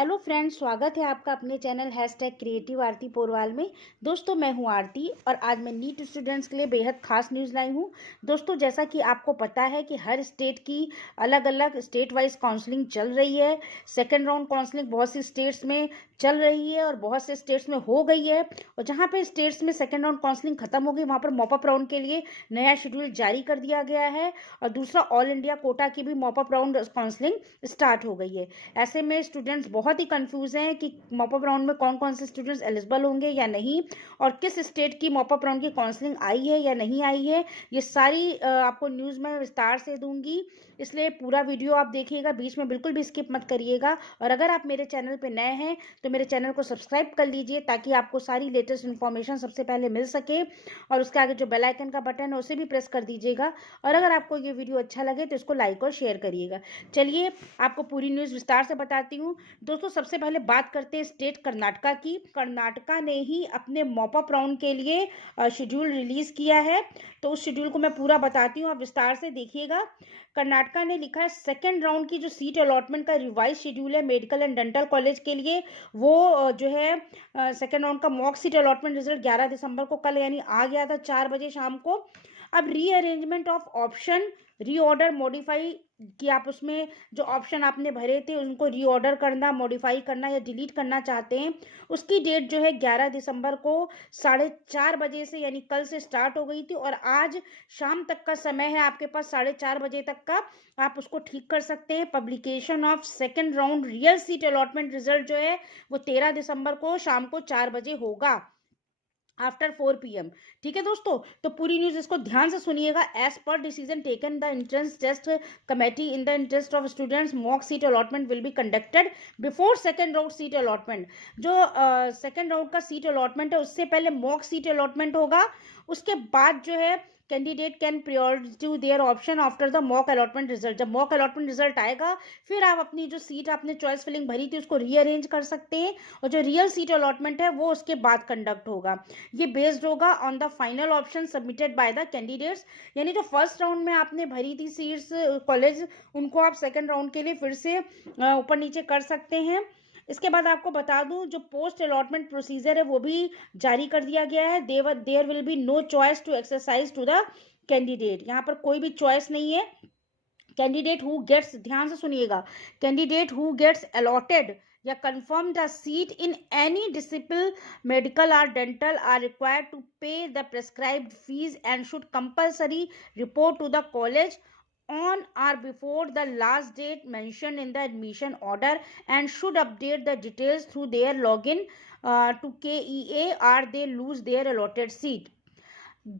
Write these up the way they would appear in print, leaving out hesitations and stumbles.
Hello friends, स्वागत है आपका अपने चैनल हैशटैग क्रिएटिव आरती पोरवाल में। दोस्तों, मैं हूं आरती और आज मैं नीट स्टूडेंट्स के लिए बेहद खास न्यूज़ लाई हूं। दोस्तों, जैसा कि आपको पता है कि हर स्टेट की अलग अलग स्टेट वाइज काउंसलिंग चल रही है। सेकेंड राउंड काउंसलिंग बहुत सी स्टेट्स में चल रही है और बहुत से स्टेट्स में हो गई है। और जहाँ पे स्टेट्स में सेकेंड राउंड काउंसलिंग खत्म हो गई, वहाँ पर मॉपअप राउंड के लिए नया शेड्यूल जारी कर दिया गया है। और दूसरा, ऑल इंडिया कोटा की भी मॉपअप राउंड काउंसलिंग स्टार्ट हो गई है। ऐसे में स्टूडेंट्स बहुत ही कंफ्यूज हैं कि मॉपअप राउंड में कौन कौन से स्टूडेंट्स एलिजिबल होंगे या नहीं, और किस स्टेट की मॉपअप राउंड की काउंसलिंग आई है या नहीं आई है। ये सारी आपको न्यूज़ में विस्तार से दूंगी, इसलिए पूरा वीडियो आप देखिएगा, बीच में बिल्कुल भी स्किप मत करिएगा। और अगर आप मेरे चैनल पे नए हैं तो मेरे चैनल को सब्सक्राइब कर लीजिए ताकि आपको सारी लेटेस्ट इन्फॉर्मेशन सबसे पहले मिल सके। और उसके आगे जो बेल आइकन का बटन है उसे भी प्रेस कर दीजिएगा। और अगर आपको ये वीडियो अच्छा लगे तो इसको लाइक और शेयर करिएगा। चलिए आपको पूरी न्यूज़ विस्तार से बताती हूँ। दोस्तों, सबसे पहले बात करते हैं स्टेट कर्नाटका की। कर्नाटका ने ही अपने मॉपअप राउंड के लिए शेड्यूल रिलीज किया है, तो उस शेड्यूल को मैं पूरा बताती हूँ, आप विस्तार से देखिएगा। कर्नाटका ने लिखा है सेकेंड राउंड की जो सीट अलॉटमेंट का रिवाइज शेड्यूल है मेडिकल एंड डेंटल कॉलेज के लिए, वो जो है सेकेंड राउंड का मॉक सीट अलॉटमेंट रिजल्ट 11 दिसंबर को कल यानी आ गया था 4 बजे शाम को। अब rearrangement of option, reorder, modify कि आप उसमें जो ऑप्शन आपने भरे थे उनको रीऑर्डर करना, मॉडिफाई करना या डिलीट करना चाहते हैं, उसकी डेट जो है 11 दिसंबर को 4:30 बजे से यानी कल से स्टार्ट हो गई थी। और आज शाम तक का समय है आपके पास, 4:30 बजे तक का, आप उसको ठीक कर सकते हैं। Publication of second round real seat allotment result जो है वो 13 दिसंबर को शाम को 4 बजे होगा, आफ्टर 4 PM। ठीक है दोस्तों, तो पूरी न्यूज इसको ध्यान से सुनिएगा। एज पर decision taken the entrance test committee in the interest of students, mock seat allotment will be conducted before second round seat allotment. जो सेकेंड राउंड का सीट अलॉटमेंट है उससे पहले मॉक सीट अलॉटमेंट होगा। उसके बाद जो है candidate can priority their option after the mock allotment result. जब मॉक अलॉटमेंट रिजल्ट आएगा फिर आप अपनी जो सीट आपने चॉइस फिलिंग भरी थी उसको रीअरेंज कर सकते हैं, और जो रियल सीट अलॉटमेंट है वो उसके बाद कंडक्ट होगा। ये बेस्ड होगा on the final option submitted by the candidates. यानी जो फर्स्ट राउंड में आपने भरी थी सीट्स कॉलेज, उनको आप सेकंड राउंड के लिए फिर से ऊपर नीचे कर सकते हैं। इसके बाद आपको बता दूं, जो पोस्ट अलॉटमेंट प्रोसीजर है वो भी जारी कर दिया गया है। There will be no choice to exercise to the candidate. यहाँ पर कोई भी चॉइस नहीं है। कैंडिडेट हु गेट्स, ध्यान से सुनिएगा, कैंडिडेट हु गेट्स अलॉटेड या confirmed a seat in any discipline, medical or dental, are required to pay the prescribed fees and should compulsory report to the college on or before the last date mentioned in the admission order and should update the details through their login to KEA or they lose their allotted seat।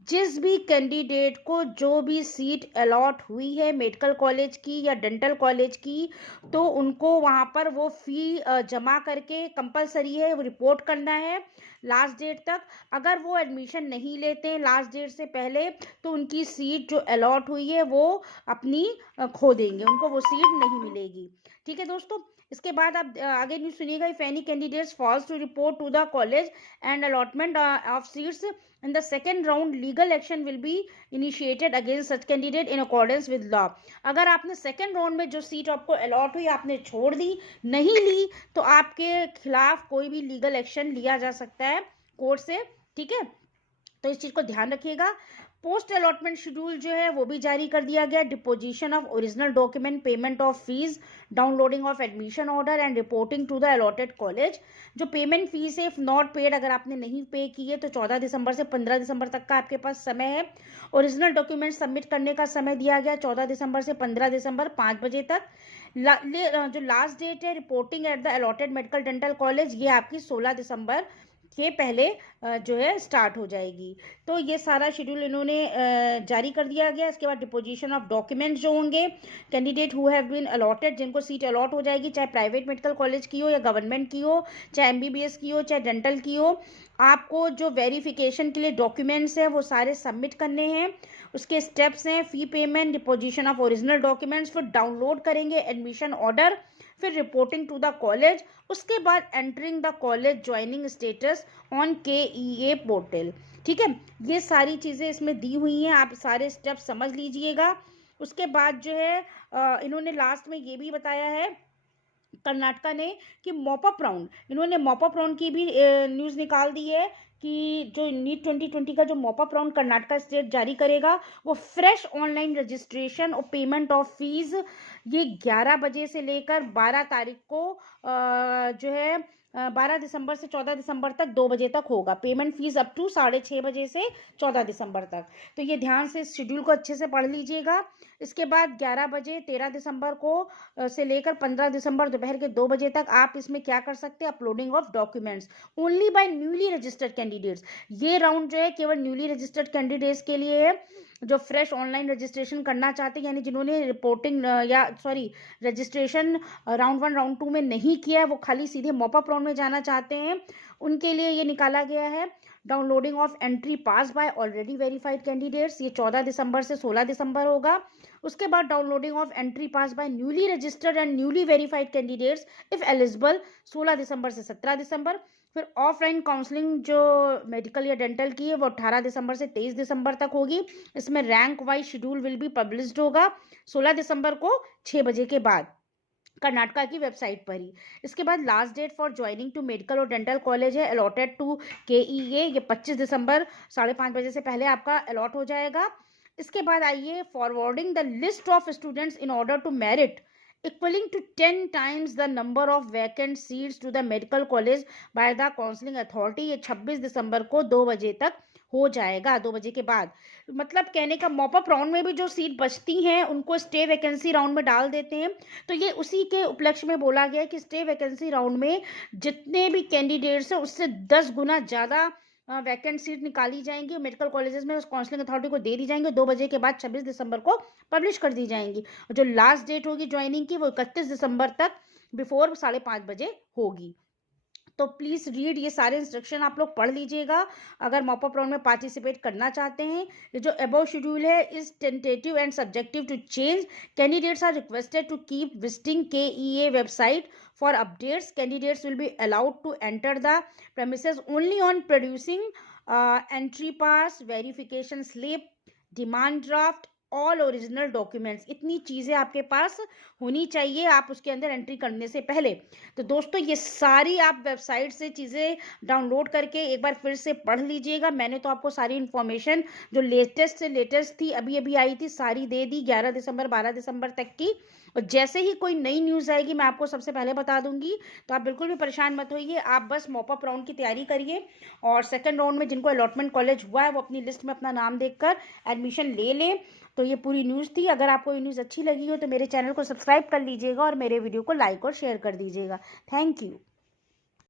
जिस भी candidate को जो भी seat allot हुई है medical college की या dental college की, तो उनको वहाँ पर वो फी जमा करके कंपलसरी है वो रिपोर्ट करना है लास्ट डेट तक। अगर वो एडमिशन नहीं लेते हैं लास्ट डेट से पहले तो उनकी सीट जो अलॉट हुई है वो अपनी खो देंगे, उनको वो सीट नहीं मिलेगी। ठीक है दोस्तों, इसके बाद आप आगे न्यूज़ सुनिएगा। If any candidates falls to report to the college and allotment of seats in the second round, legal action will be initiated against such candidate in accordance with law। अगर आपने सेकेंड राउंड में जो seat आपको allot हुई आपने छोड़ दी, नहीं ली, तो आपके खिलाफ कोई भी लीगल एक्शन लिया जा सकता है कोर्ट से। ठीक है, तो इस चीज़ को ध्यान रखिएगा। पोस्ट अलॉटमेंट शेड्यूल जो है वो भी जारी कर दिया गया। Deposition of original document, payment of fees, downloading of admission order and reporting to the allotted college. जो पेमेंट फीस है, इफ नॉट पेड, अगर आपने नहीं पे की है तो 14 दिसंबर से 15 दिसंबर तक का आपके पास समय है। ओरिजिनल डॉक्यूमेंट सबमिट करने का समय दिया गया 14 दिसंबर से 15 दिसंबर 5 बजे तक। जो लास्ट डेट है reporting at the allotted medical dental college, ये आपकी 16 दिसंबर के पहले जो है स्टार्ट हो जाएगी। तो ये सारा शेड्यूल इन्होंने जारी कर दिया गया। इसके बाद डिपोजिशन ऑफ डॉक्यूमेंट्स जो होंगे, candidate who have been allotted, जिनको सीट अलॉट हो जाएगी, चाहे प्राइवेट मेडिकल कॉलेज की हो या गवर्नमेंट की हो, चाहे MBBS की हो, चाहे डेंटल की हो, आपको जो वेरिफिकेशन के लिए डॉक्यूमेंट्स हैं वो सारे सबमिट करने हैं। उसके स्टेप्स हैं फ़ी payment, deposition of original documents, फिर डाउनलोड करेंगे एडमिशन ऑर्डर, फिर रिपोर्टिंग टू द कॉलेज, उसके बाद entering the college joining status on KEA portal. ठीक है, ये सारी चीज़ें इसमें दी हुई हैं, आप सारे स्टेप समझ लीजिएगा। उसके बाद जो है इन्होंने लास्ट में ये भी बताया है कर्नाटका ने कि मॉपअप राउंड, इन्होंने मॉपअप राउंड की भी न्यूज़ निकाल दी है कि जो नीट 2020 का जो मॉपअप राउंड कर्नाटका स्टेट जारी करेगा वो फ्रेश ऑनलाइन रजिस्ट्रेशन और पेमेंट ऑफ फीस ये 11 बजे से लेकर 12 तारीख को जो है 12 दिसंबर से 14 दिसंबर तक 2 बजे तक होगा। पेमेंट फीस अप टू 6:30 बजे से 14 दिसंबर तक। तो ये ध्यान से शेड्यूल को अच्छे से पढ़ लीजिएगा। इसके बाद 11 बजे 13 दिसंबर को से लेकर 15 दिसंबर दोपहर के 2 बजे तक आप इसमें क्या कर सकते हैं, uploading of documents only by newly registered candidates. ये राउंड जो है केवल न्यूली रजिस्टर्ड कैंडिडेट्स के लिए है जो फ्रेश ऑनलाइन रजिस्ट्रेशन करना चाहते हैं, यानी जिन्होंने रिपोर्टिंग रजिस्ट्रेशन राउंड 1 राउंड 2 में नहीं किया है, वो खाली सीधे मॉपअप राउंड में जाना चाहते हैं, उनके लिए ये निकाला गया है। Downloading of entry pass by already verified candidates, ये 14 दिसंबर से 16 दिसंबर होगा। उसके बाद downloading of entry pass by newly registered and newly verified candidates if eligible 16 दिसंबर से 17 दिसंबर। फिर ऑफलाइन काउंसलिंग जो मेडिकल या डेंटल की है वो 18 दिसंबर से 23 दिसंबर तक होगी। इसमें rank wise schedule will be published होगा 16 दिसंबर को 6 बजे के बाद कर्नाटका की वेबसाइट पर ही। इसके बाद last date for joining to medical और डेंटल कॉलेज है अलॉटेड टू KEA, ये 25 दिसंबर 5:30 बजे से पहले आपका अलॉट हो जाएगा। इसके बाद आइए forwarding the list of students in order to merit equaling to 10 times the number of vacant seats to the medical college by the counseling authority, ये 26 दिसंबर को 2 बजे तक हो जाएगा, 2 बजे के बाद। मतलब कहने का मॉपअप राउंड में भी जो सीट बचती हैं उनको स्टे वैकेंसी राउंड में डाल देते हैं। तो ये उसी के उपलक्ष्य में बोला गया है कि स्टे वैकेंसी राउंड में जितने भी कैंडिडेट्स हैं उससे 10 गुना ज़्यादा वैकेंट सीट निकाली जाएंगी, मेडिकल कॉलेजेस में उस काउंसलिंग अथॉरिटी को दे दी जाएंगी। 2 बजे के बाद 26 दिसंबर को पब्लिश कर दी जाएंगी। और जो लास्ट डेट होगी ज्वाइनिंग की वो 31 दिसंबर तक बिफोर 5:30 बजे होगी। तो प्लीज़ रीड, ये सारे इंस्ट्रक्शन आप लोग पढ़ लीजिएगा अगर मॉपअप राउंड में पार्टिसिपेट करना चाहते हैं। ये जो अबव शेड्यूल है is tentative and subjective to change. Candidates are requested to keep visiting KEA website for updates. Candidates will be allowed to enter the premises only on producing entry pass, verification slip, demand draft, all original documents. इतनी चीज़ें आपके पास होनी चाहिए आप उसके अंदर entry करने से पहले। तो दोस्तों ये सारी आप वेबसाइट से चीज़ें डाउनलोड करके एक बार फिर से पढ़ लीजिएगा। मैंने तो आपको सारी इन्फॉर्मेशन जो लेटेस्ट से लेटेस्ट थी अभी अभी आई थी सारी दे दी 11 दिसंबर 12 दिसंबर तक की। और जैसे ही कोई नई न्यूज़ आएगी मैं आपको सबसे पहले बता दूंगी। तो आप बिल्कुल भी परेशान मत होइए, आप बस मॉपअप राउंड की तैयारी करिए और सेकंड राउंड में जिनको अलॉटमेंट कॉलेज हुआ है वो अपनी लिस्ट में अपना नाम देखकर एडमिशन ले लें। तो ये पूरी न्यूज़ थी। अगर आपको ये न्यूज़ अच्छी लगी हो तो मेरे चैनल को सब्सक्राइब कर लीजिएगा और मेरे वीडियो को लाइक और शेयर कर दीजिएगा। Thank you.